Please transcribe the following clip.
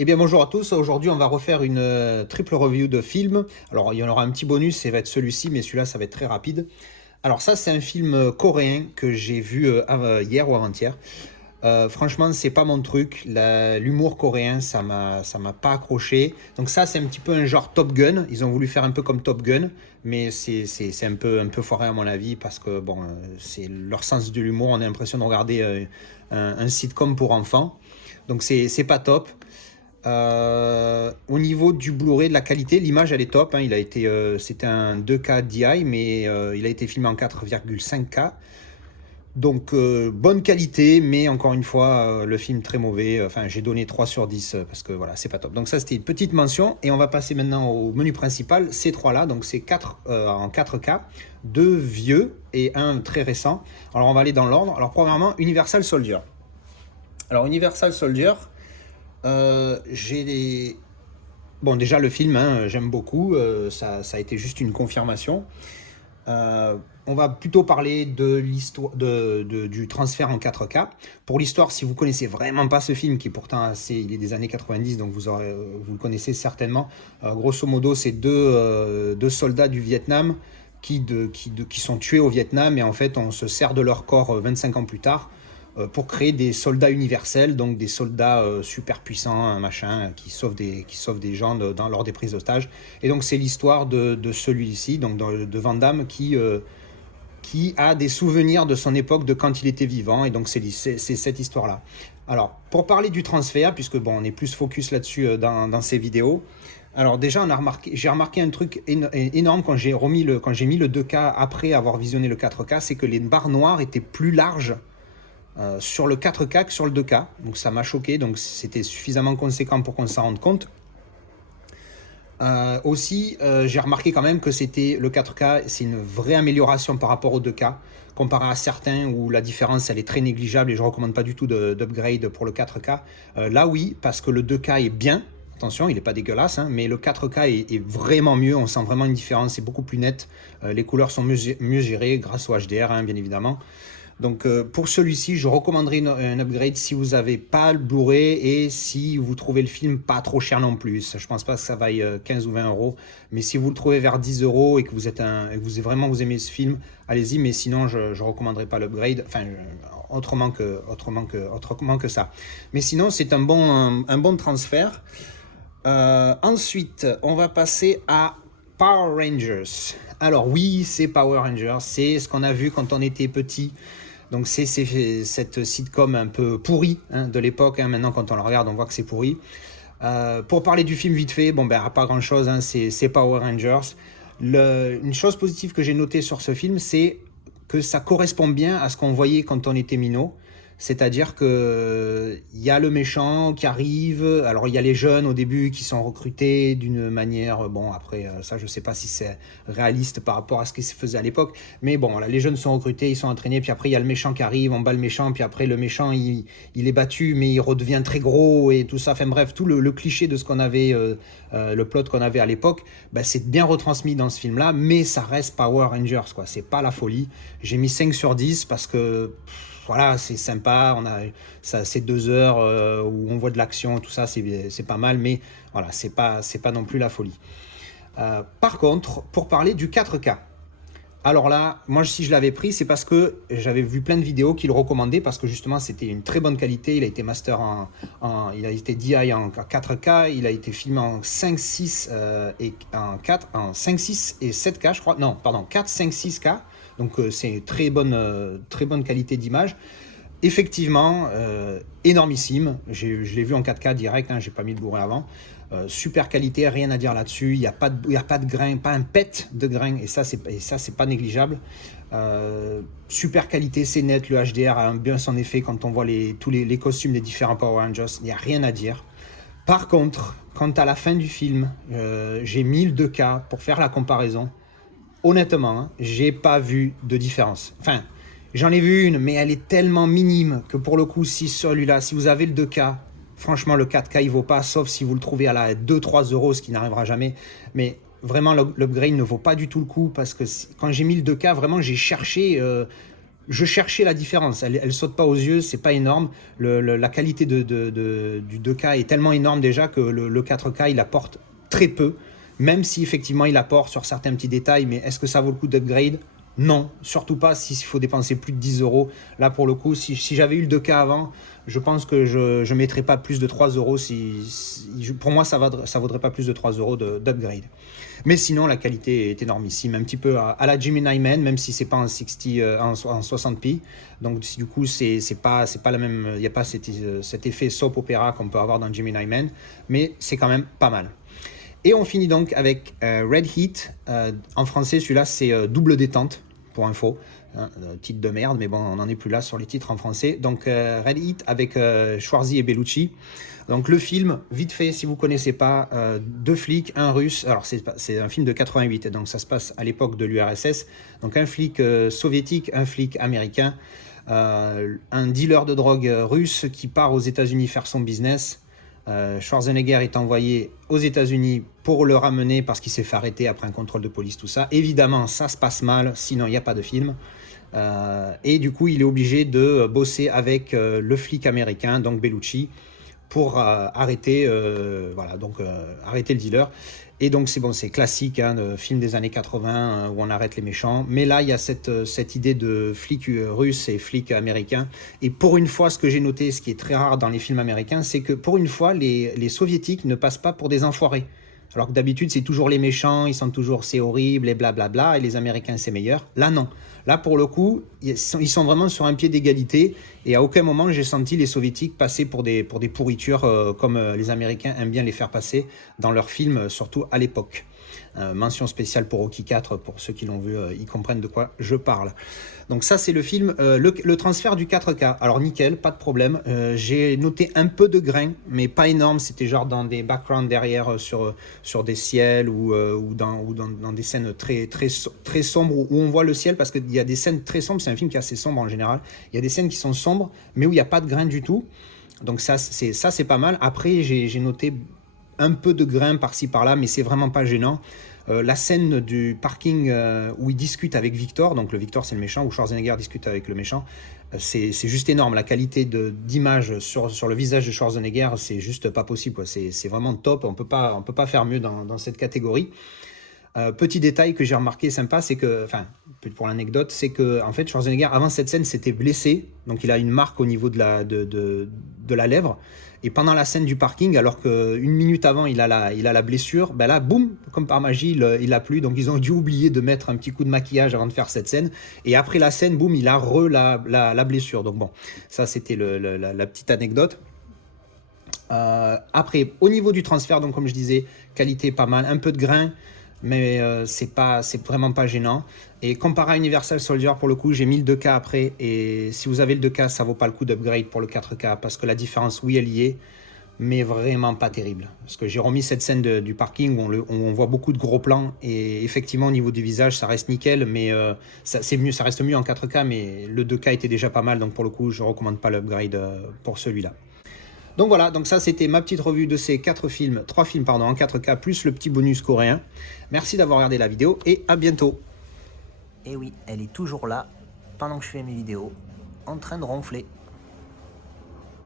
Eh bien bonjour à tous, aujourd'hui on va refaire une triple review de film. Alors il y en aura un petit bonus, ça va être celui-ci, mais celui-là ça va être très rapide. Alors ça c'est un film coréen que j'ai vu hier ou avant-hier. Franchement c'est pas mon truc, l'humour coréen ça m'a pas accroché. Donc ça c'est un petit peu un genre Top Gun, ils ont voulu faire un peu comme Top Gun, mais c'est un peu foiré à mon avis parce que bon, c'est leur sens de l'humour, on a l'impression de regarder un sitcom pour enfants. Donc c'est pas top. Au niveau du Blu-ray, de la qualité, l'image elle est top, hein. C'était un 2K DI, mais il a été filmé en 4,5K. Donc bonne qualité, mais encore une fois, le film très mauvais. Enfin, j'ai donné 3 sur 10 parce que voilà, c'est pas top. Donc ça, c'était une petite mention. Et on va passer maintenant au menu principal. Ces trois-là, donc c'est 4 en 4K, deux vieux et un très récent. Alors on va aller dans l'ordre. Alors premièrement, Universal Soldier. Alors Universal Soldier, j'ai des... Bon, déjà le film, hein, j'aime beaucoup, ça a été juste une confirmation. On va plutôt parler de l'histoire du transfert en 4K. Pour l'histoire, si vous connaissez vraiment pas ce film, qui pourtant il est des années 90, donc vous le connaissez certainement. Grosso modo, c'est deux soldats du Vietnam qui sont tués au Vietnam, et en fait on se sert de leur corps 25 ans plus tard pour créer des soldats universels, donc des soldats super puissants, machin, qui sauvent des gens lors des prises d'otages. Et donc c'est l'histoire de celui-ci, donc de Van Damme, qui a des souvenirs de son époque, de quand il était vivant, et donc c'est cette histoire-là. Alors, pour parler du transfert, puisque bon, on est plus focus là-dessus dans ces vidéos, alors déjà, j'ai remarqué un truc énorme quand j'ai mis le 2K après avoir visionné le 4K, c'est que les barres noires étaient plus larges sur le 4K que sur le 2K. Donc ça m'a choqué, donc c'était suffisamment conséquent pour qu'on s'en rende compte. Aussi, j'ai remarqué quand même que le 4K, c'est une vraie amélioration par rapport au 2K, comparé à certains où la différence elle est très négligeable et je ne recommande pas du tout d'upgrade pour le 4K. Là oui, parce que le 2K est bien, attention, il n'est pas dégueulasse, hein, mais le 4K est vraiment mieux, on sent vraiment une différence, c'est beaucoup plus net, les couleurs sont mieux gérées grâce au HDR, hein, bien évidemment. Donc pour celui-ci, je recommanderais un upgrade si vous n'avez pas le Blu-ray et si vous trouvez le film pas trop cher non plus. Je pense pas que ça vaille 15 ou 20 euros, mais si vous le trouvez vers 10 euros et que vous aimez ce film, allez-y, mais sinon je recommanderais pas l'upgrade, enfin autrement que ça. Mais sinon c'est un bon transfert. Ensuite, on va passer à Power Rangers. Alors oui, c'est Power Rangers, c'est ce qu'on a vu quand on était petit. Donc c'est cette sitcom un peu pourrie, hein, de l'époque, hein. Maintenant quand on la regarde on voit que c'est pourri. Pour parler du film vite fait, bon ben pas grand chose, hein, c'est Power Rangers. Une chose positive que j'ai notée sur ce film, c'est que ça correspond bien à ce qu'on voyait quand on était minot. C'est-à-dire que il y a le méchant qui arrive, alors il y a les jeunes au début qui sont recrutés d'une manière, bon après ça je sais pas si c'est réaliste par rapport à ce qui se faisait à l'époque, mais bon voilà, les jeunes sont recrutés, ils sont entraînés, puis après il y a le méchant qui arrive, on bat le méchant, puis après le méchant il est battu mais il redevient très gros et tout ça, enfin bref, tout le cliché de ce qu'on avait, le plot qu'on avait à l'époque, ben, c'est bien retransmis dans ce film là, mais ça reste Power Rangers quoi, c'est pas la folie. J'ai mis 5 sur 10 parce que voilà, c'est sympa, c'est 2 heures où on voit de l'action, tout ça, c'est pas mal, mais voilà, c'est pas non plus la folie. Par contre, pour parler du 4K, alors là, moi si je l'avais pris, c'est parce que j'avais vu plein de vidéos qui le recommandaient, parce que justement c'était une très bonne qualité, il a été il a été DI en 4K, il a été filmé en 5.6 et en 5.6 et 7K je crois, non pardon, 4, 5, 6K, donc c'est une très bonne qualité d'image. Effectivement, énormissime. Je l'ai vu en 4K direct, hein, j'ai pas mis le Blu-ray avant. Super qualité, rien à dire là-dessus. Il n'y a pas de grain, pas un pet de grain, et ça c'est pas négligeable. Super qualité, c'est net. Le HDR a bien son effet quand on voit tous les costumes des différents Power Rangers. Il n'y a rien à dire. Par contre, quand à la fin du film, j'ai mis le 2K pour faire la comparaison, honnêtement, hein, j'ai pas vu de différence. Enfin, j'en ai vu une, mais elle est tellement minime que pour le coup, si vous avez le 2K, franchement, le 4K, il vaut pas, sauf si vous le trouvez à la 2-3 euros, ce qui n'arrivera jamais. Mais vraiment, l'upgrade ne vaut pas du tout le coup, parce que quand j'ai mis le 2K, vraiment, j'ai cherché je cherchais la différence, elle saute pas aux yeux, c'est pas énorme. La qualité du 2K est tellement énorme déjà que le 4K il apporte très peu, même si effectivement il apporte sur certains petits détails, mais est-ce que ça vaut le coup d'upgrade? Non, surtout pas s'il faut dépenser plus de 10 euros. Là pour le coup, si j'avais eu le 2K avant, je pense que je ne mettrais pas plus de 3 euros. Pour moi, ça vaudrait pas plus de 3 euros d'upgrade. Mais sinon, la qualité est énormissime, un petit peu à la Gemini Man, même si c'est pas en 60p. Donc du coup, c'est pas la même, il n'y a pas cet effet soap opéra qu'on peut avoir dans Gemini Man, mais c'est quand même pas mal. Et on finit donc avec Red Heat. En français, celui-là, c'est Double détente, pour info. Hein, titre de merde, mais bon, on n'en est plus là sur les titres en français. Donc Red Heat avec Schwarzy et Bellucci. Donc le film, vite fait, si vous ne connaissez pas, deux flics, un russe. Alors c'est un film de 88, donc ça se passe à l'époque de l'URSS. Donc un flic soviétique, un flic américain, un dealer de drogue russe qui part aux États-Unis faire son business. Schwarzenegger est envoyé aux États-Unis pour le ramener parce qu'il s'est fait arrêter après un contrôle de police, tout ça. Évidemment, ça se passe mal, sinon il n'y a pas de film. Et du coup, il est obligé de bosser avec le flic américain, donc Bellucci, pour arrêter le dealer. Et donc c'est bon, c'est classique, hein, de film des années 80 où on arrête les méchants. Mais là, il y a cette idée de flic russe et flic américain. Et pour une fois, ce que j'ai noté, ce qui est très rare dans les films américains, c'est que pour une fois, les soviétiques ne passent pas pour des enfoirés. Alors que d'habitude, c'est toujours les méchants, ils sont toujours c'est horrible et blablabla, et les Américains c'est meilleur. Là, non. Là, pour le coup, ils sont vraiment sur un pied d'égalité, et à aucun moment j'ai senti les Soviétiques passer pour des pourritures comme les Américains aiment bien les faire passer dans leurs films, surtout à l'époque. Mention spéciale pour Rocky IV, pour ceux qui l'ont vu, ils comprennent de quoi je parle. Donc ça, c'est le film, le transfert du 4K. Alors nickel, pas de problème. J'ai noté un peu de grain, mais pas énorme. C'était genre dans des backgrounds derrière sur des ciels ou dans des scènes très sombres où on voit le ciel, parce qu'il y a des scènes très sombres. C'est un film qui est assez sombre en général. Il y a des scènes qui sont sombres, mais où il n'y a pas de grain du tout. Donc ça, c'est pas mal. Après, j'ai noté un peu de grain par-ci par-là, mais c'est vraiment pas gênant. La scène du parking où il discute avec Victor, donc le Victor c'est le méchant, où Schwarzenegger discute avec le méchant, c'est juste énorme. La qualité d'image sur le visage de Schwarzenegger, c'est juste pas possible, quoi. C'est vraiment top, on peut pas faire mieux dans cette catégorie. Petit détail que j'ai remarqué sympa, c'est que, enfin, pour l'anecdote, c'est que en fait Schwarzenegger avant cette scène s'était blessé, donc il a une marque au niveau de la lèvre. Et pendant la scène du parking, alors qu'une minute avant il a la blessure, ben là, boum, comme par magie, il a plus. Donc ils ont dû oublier de mettre un petit coup de maquillage avant de faire cette scène. Et après la scène, boum, il a la blessure. Donc bon, ça c'était la petite anecdote. Après, au niveau du transfert, donc comme je disais, qualité pas mal, un peu de grain, mais c'est vraiment pas gênant. Et comparé à Universal Soldier, pour le coup, j'ai mis le 2K après, et si vous avez le 2K, ça vaut pas le coup d'upgrade pour le 4K, parce que la différence, oui, elle y est, mais vraiment pas terrible. Parce que j'ai remis cette scène du parking où on voit beaucoup de gros plans, et effectivement, au niveau du visage, ça reste nickel, mais ça reste mieux en 4K, mais le 2K était déjà pas mal, donc pour le coup, je recommande pas l'upgrade pour celui-là. Donc voilà, donc ça c'était ma petite revue de ces 3 films en 4K plus le petit bonus coréen. Merci d'avoir regardé la vidéo et à bientôt. Et oui, elle est toujours là, pendant que je fais mes vidéos, en train de ronfler.